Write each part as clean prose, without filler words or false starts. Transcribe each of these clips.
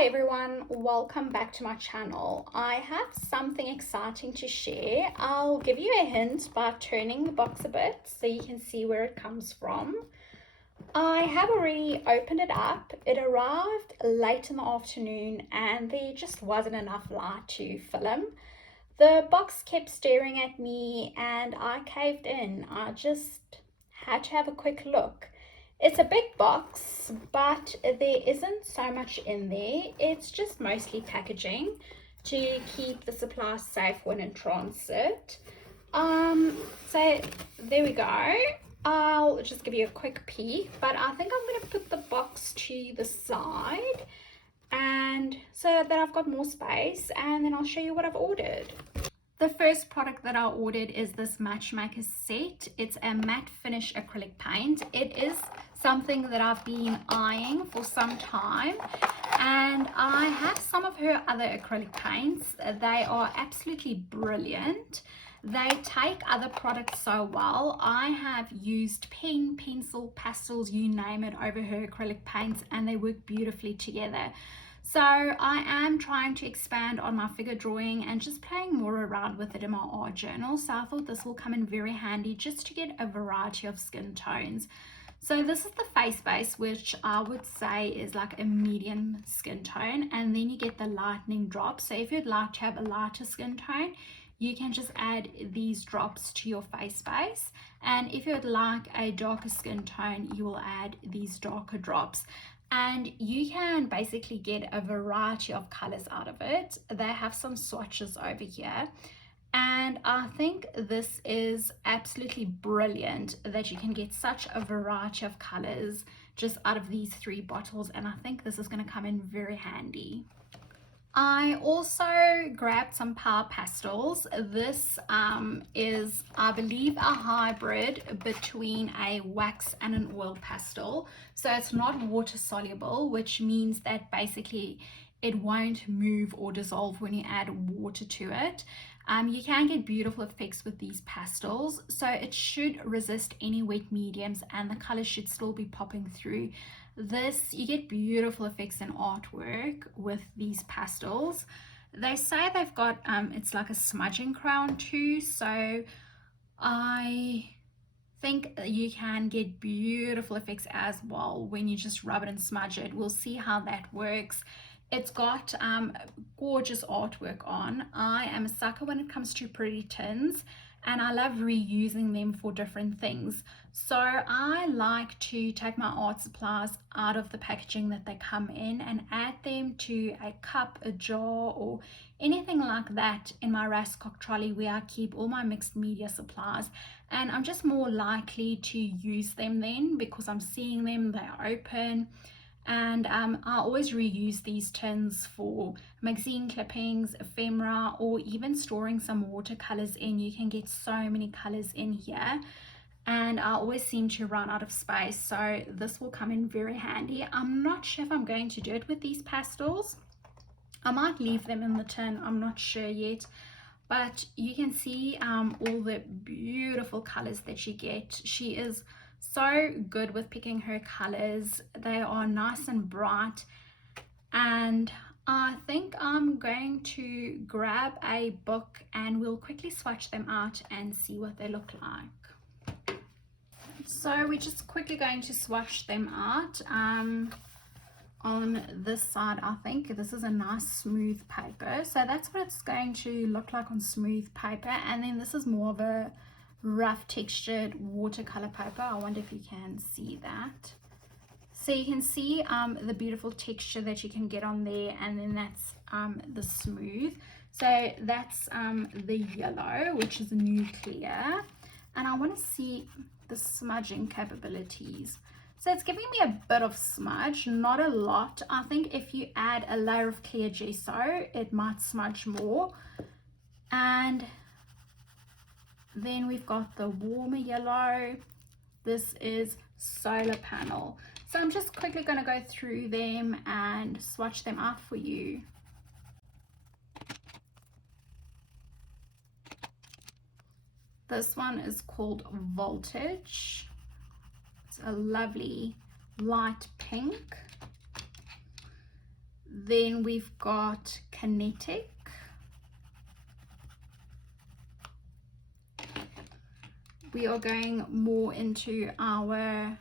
Hi everyone, welcome back to my channel. I have something exciting to share. I'll give you a hint by turning the box a bit so you can see where it comes from. I have already opened it up. It arrived late in the afternoon and there just wasn't enough light to film. The box kept staring at me and I caved in. I just had to have a quick look. It's a big box, but there isn't so much in there. It's just mostly packaging to keep the supplies safe when in transit. So there we go. I'll just give you a quick peek, but I think I'm going to put the box to the side and so that I've got more space, and then I'll show you what I've ordered. The first product that I ordered is this Matchmaker set. It's a matte finish acrylic paint. It is something that I've been eyeing for some time, and I have some of her other acrylic paints. They are absolutely brilliant. They take other products so well. I have used pen, pencil, pastels, you name it, over her acrylic paints, and they work beautifully together. So I am trying to expand on my figure drawing and just playing more around with it in my art journal. So I thought this will come in very handy just to get a variety of skin tones. So this is the face base, which I would say is like a medium skin tone, and then you get the lightening drops. So if you'd like to have a lighter skin tone, you can just add these drops to your face base, and if you'd like a darker skin tone, you will add these darker drops. And you can basically get a variety of colors out of it. They have some swatches over here, and I think this is absolutely brilliant that you can get such a variety of colors just out of these 3 bottles, and I think this is going to come in very handy. I also grabbed some Power Pastels. This is, I believe, a hybrid between a wax and an oil pastel. So it's not water soluble, which means that basically it won't move or dissolve when you add water to it. You can get beautiful effects with these pastels, so it should resist any wet mediums and the colors should still be popping through. This, you get beautiful effects in artwork with these pastels. They say they've got it's like a smudging crown too, so I think you can get beautiful effects as well when you just rub it and smudge it. We'll see how that works. It's got gorgeous artwork on. I am a sucker when it comes to pretty tins, and I love reusing them for different things. So I like to take my art supplies out of the packaging that they come in and add them to a cup, a jar, or anything like that in my Rascock trolley where I keep all my mixed media supplies, and I'm just more likely to use them then because I'm seeing them, they're open. And I always reuse these tins for magazine clippings, ephemera, or even storing some watercolors in. You can get so many colors in here, and I always seem to run out of space, so this will come in very handy. I'm not sure if I'm going to do it with these pastels. I might leave them in the tin, I'm not sure yet. But you can see all the beautiful colors that you get. She is so good with picking her colors. They are nice and bright, and I think I'm going to grab a book and we'll quickly swatch them out and see what they look like. So we're just quickly going to swatch them out. On this side, I think this is a nice smooth paper, so that's what it's going to look like on smooth paper, and then this is more of a rough textured watercolor paper. I wonder if you can see that. So you can see the beautiful texture that you can get on there, and then that's the smooth. So that's the yellow, which is nuclear, and I want to see the smudging capabilities. So it's giving me a bit of smudge, not a lot. I think if you add a layer of clear gesso, it might smudge more. And then we've got the warmer yellow. This is solar panel. So I'm just quickly going to go through them and swatch them out for you. This one is called Voltage. It's a lovely light pink. Then we've got Kinetic. We are going more into our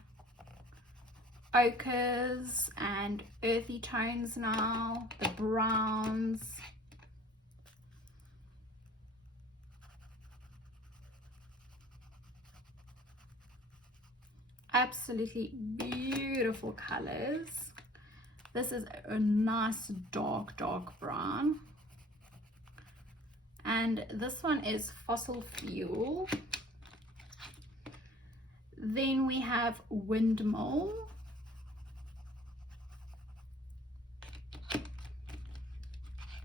ochres and earthy tones now, the browns. Absolutely beautiful colors. This is a nice dark brown, and this one is Fossil Fuel. Then we have Windmill.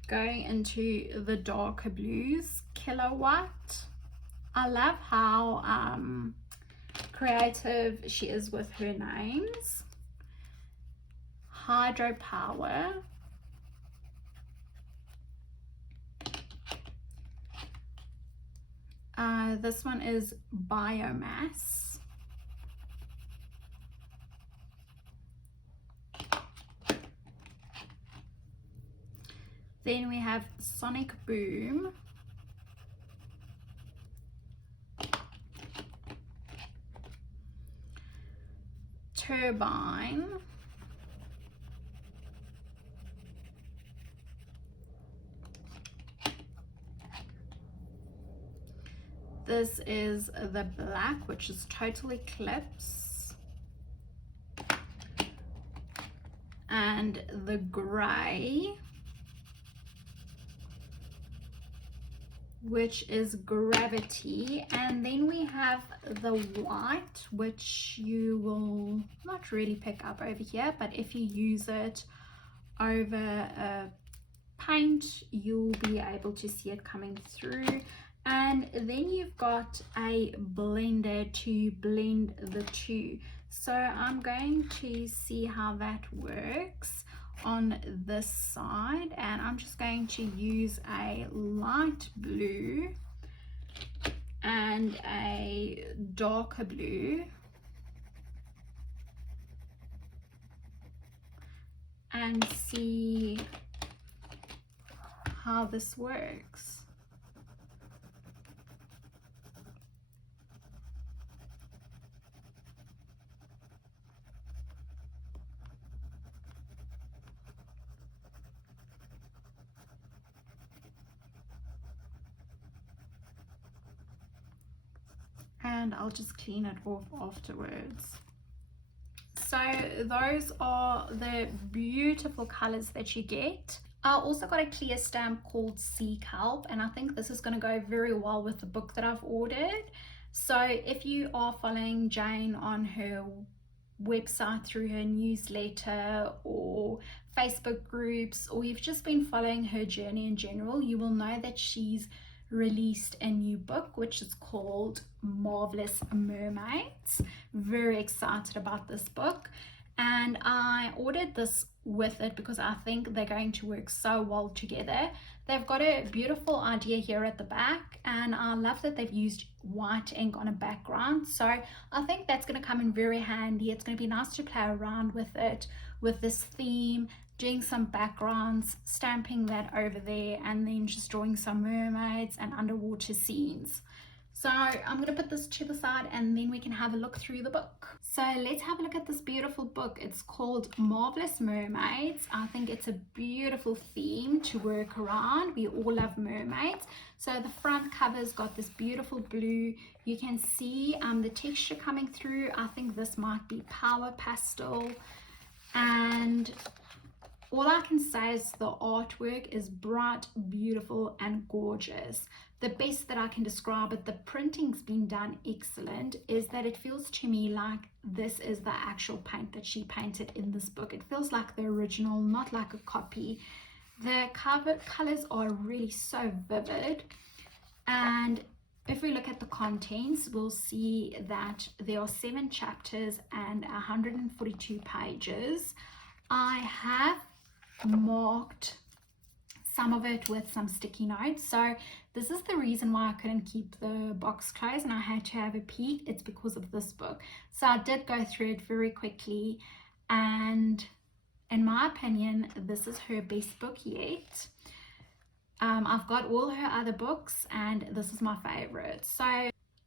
Going into the darker blues, Kilowatt. I love how creative she is with her names. Hydropower. This one is Biomass. Then we have Sonic Boom. Turbine. This is the black, which is Total Eclipse. And the gray, which is Gravity. And then we have the white, which you will not really pick up over here, but if you use it over a paint, you'll be able to see it coming through. And then you've got a blender to blend the two. So I'm going to see how that works on this side, and I'm just going to use a light blue and a darker blue and see how this works. And I'll just clean it off afterwards. So those are the beautiful colors that you get. I also got a clear stamp called Sea Kelp, and I think this is going to go very well with the book that I've ordered. So if you are following Jane on her website through her newsletter or Facebook groups, or you've just been following her journey in general, you will know that she's released a new book which is called Marvelous Mermaids. Very excited about this book, and I ordered this with it because I think they're going to work so well together. They've got a beautiful idea here at the back, and I love that they've used white ink on a background, so I think that's going to come in very handy. It's going to be nice to play around with it, with this theme, doing some backgrounds, stamping that over there, and then just drawing some mermaids and underwater scenes. So I'm going to put this to the side and then we can have a look through the book. So let's have a look at this beautiful book. It's called Marvelous Mermaids. I think it's a beautiful theme to work around. We all love mermaids. So the front cover's got this beautiful blue. You can see the texture coming through. I think this might be Power Pastel. And all I can say is the artwork is bright, beautiful, and gorgeous. The best that I can describe it, the printing's been done excellent, is that it feels to me like this is the actual paint that she painted in this book. It feels like the original, not like a copy. The cover colors are really so vivid, and if we look at the contents, we'll see that there are 7 chapters and 142 pages. I have marked some of it with some sticky notes, so this is the reason why I couldn't keep the box closed and I had to have a peek. It's because of this book. So I did go through it very quickly, and In my opinion, this is her best book yet. I've got all her other books and this is my favorite. So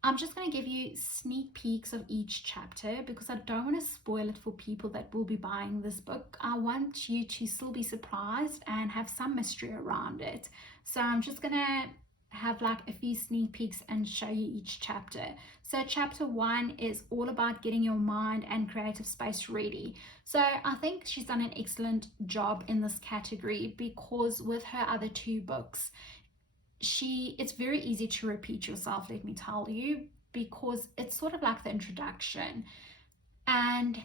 I'm just going to give you sneak peeks of each chapter because I don't want to spoil it for people that will be buying this book. I want you to still be surprised and have some mystery around it. So I'm just going to have like a few sneak peeks and show you each chapter. So chapter 1 is all about getting your mind and creative space ready. So I think she's done an excellent job in this category because with her other 2 books, it's very easy to repeat yourself, let me tell you, because it's sort of like the introduction. And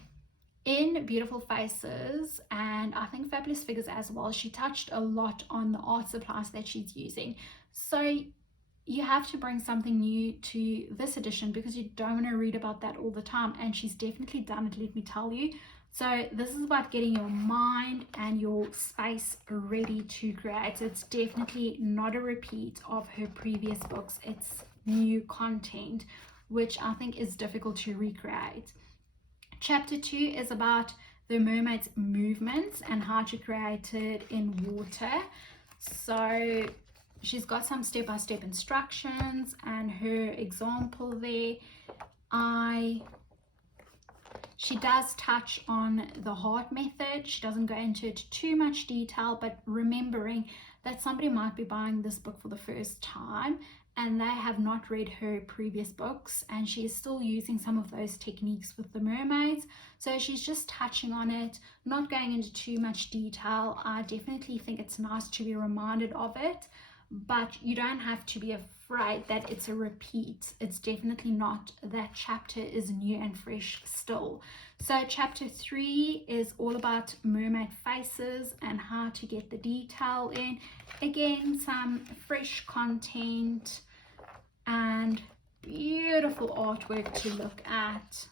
in Beautiful Faces, and I think Fabulous Figures as well, she touched a lot on the art supplies that she's using. So you have to bring something new to this edition because you don't want to read about that all the time, and she's definitely done it, let me tell you. So this is about getting your mind and your space ready to create. It's definitely not a repeat of her previous books. It's new content, which I think is difficult to recreate. Chapter 2 is about the mermaid's movements and how to create it in water. So she's got some step-by-step instructions and her example there. She does touch on the heart method. She doesn't go into it too much detail, but remembering that somebody might be buying this book for the first time and they have not read her previous books, and she is still using some of those techniques with the mermaids. So she's just touching on it, not going into too much detail. I definitely think it's nice to be reminded of it, but you don't have to be afraid that it's a repeat. It's definitely not. That chapter is new and fresh still. So chapter 3 is all about mermaid faces and how to get the detail in. Again, some fresh content and beautiful artwork to look at.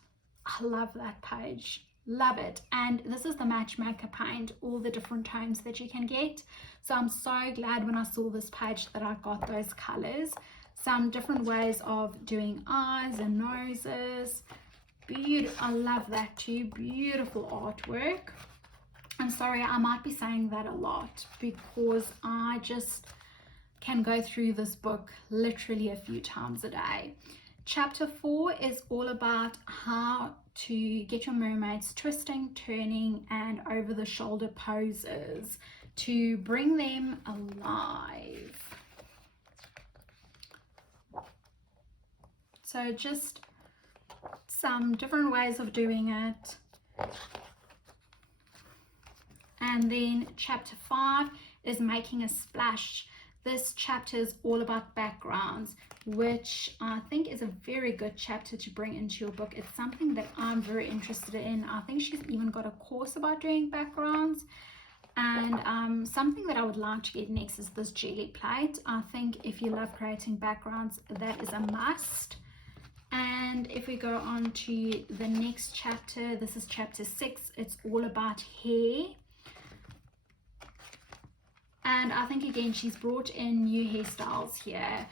I love that page. Love it. And this is the matchmaker paint, all the different tones that you can get. So I'm so glad when I saw this page that I got those colors. Some different ways of doing eyes and noses. Beautiful. I love that too. Beautiful artwork. I'm sorry, I might be saying that a lot because I just can go through this book literally a few times a day. Chapter 4 is all about how to get your mermaids twisting, turning, and over the shoulder poses to bring them alive. So just some different ways of doing it. And then chapter 5 is making a splash. This chapter is all about backgrounds, which I think is a very good chapter to bring into your book. It's something that I'm very interested in. I think she's even got a course about doing backgrounds. And something that I would like to get next is this jelly plate. I think if you love creating backgrounds, that is a must. And if we go on to the next chapter, this is chapter 6. It's all about hair. And I think again she's brought in new hairstyles here.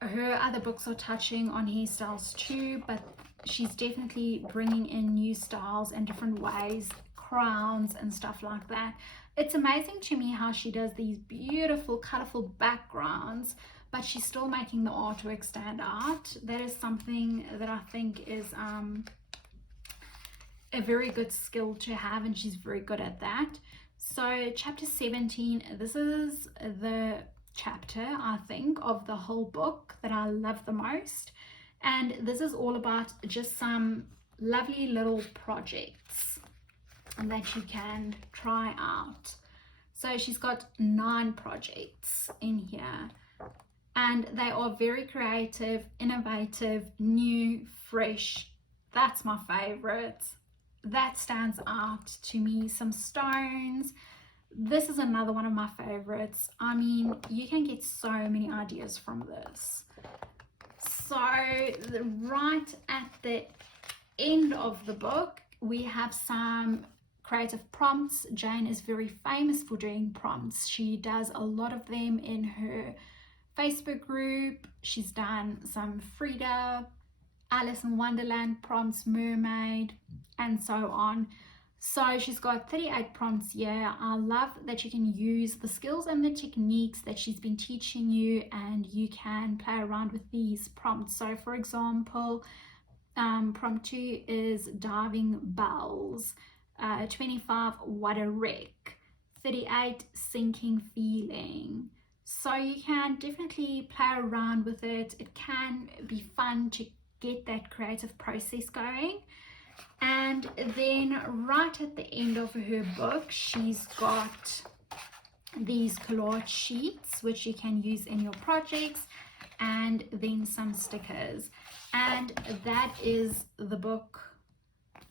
Her other books are touching on hairstyles too, but she's definitely bringing in new styles and different ways, crowns and stuff like that. It's amazing to me how she does these beautiful colorful backgrounds, but she's still making the artwork stand out. That is something that I think is a very good skill to have, and she's very good at that. So chapter 17, this is the chapter, I think, of the whole book that I love the most. And this is all about just some lovely little projects that you can try out. So she's got 9 projects in here. And they are very creative, innovative, new, fresh. That's my favorite. That stands out to me. Some stones. This is another one of my favorites. I mean, you can get so many ideas from this. So right at the end of the book, we have some creative prompts. Jane is very famous for doing prompts. She does a lot of them in her Facebook group. She's done some Frida, Alice in Wonderland prompts, Mermaid, and so on. So she's got 38 prompts here. I love that you can use the skills and the techniques that she's been teaching you, and you can play around with these prompts. So for example, prompt 2 is diving bells, 25 what a wreck, 38 sinking feeling. So you can definitely play around with it. It can be fun to get that creative process going. And then right at the end of her book, she's got these collage sheets which you can use in your projects, and then some stickers. And that is the book.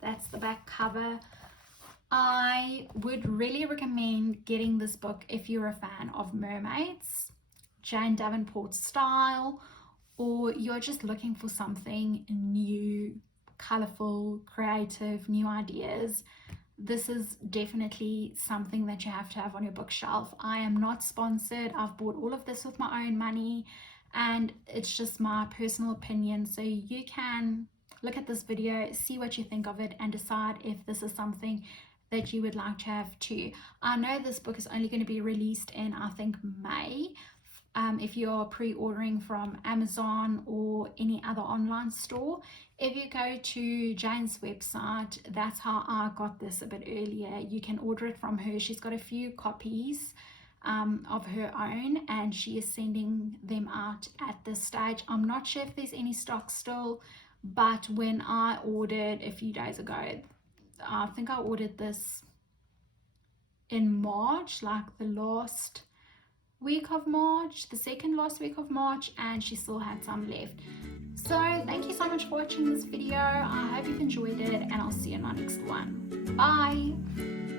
That's the back cover. I would really recommend getting this book if you're a fan of Mermaids, Jane Davenport style, or you're just looking for something new, colorful, creative, new ideas. This is definitely something that you have to have on your bookshelf. I am not sponsored. I've bought all of this with my own money, and it's just my personal opinion. So you can look at this video, see what you think of it, and decide if this is something that you would like to have too. I know this book is only going to be released in, I think, May. If you're pre-ordering from Amazon or any other online store. If you go to Jane's website, that's how I got this a bit earlier. You can order it from her. She's got a few copies of her own, and she is sending them out at this stage. I'm not sure if there's any stock still, but when I ordered a few days ago, I think I ordered this in March, like the last week of March, the second last week of March, and she still had some left. So thank you so much for watching this video. I hope you've enjoyed it, and I'll see you in my next one. Bye.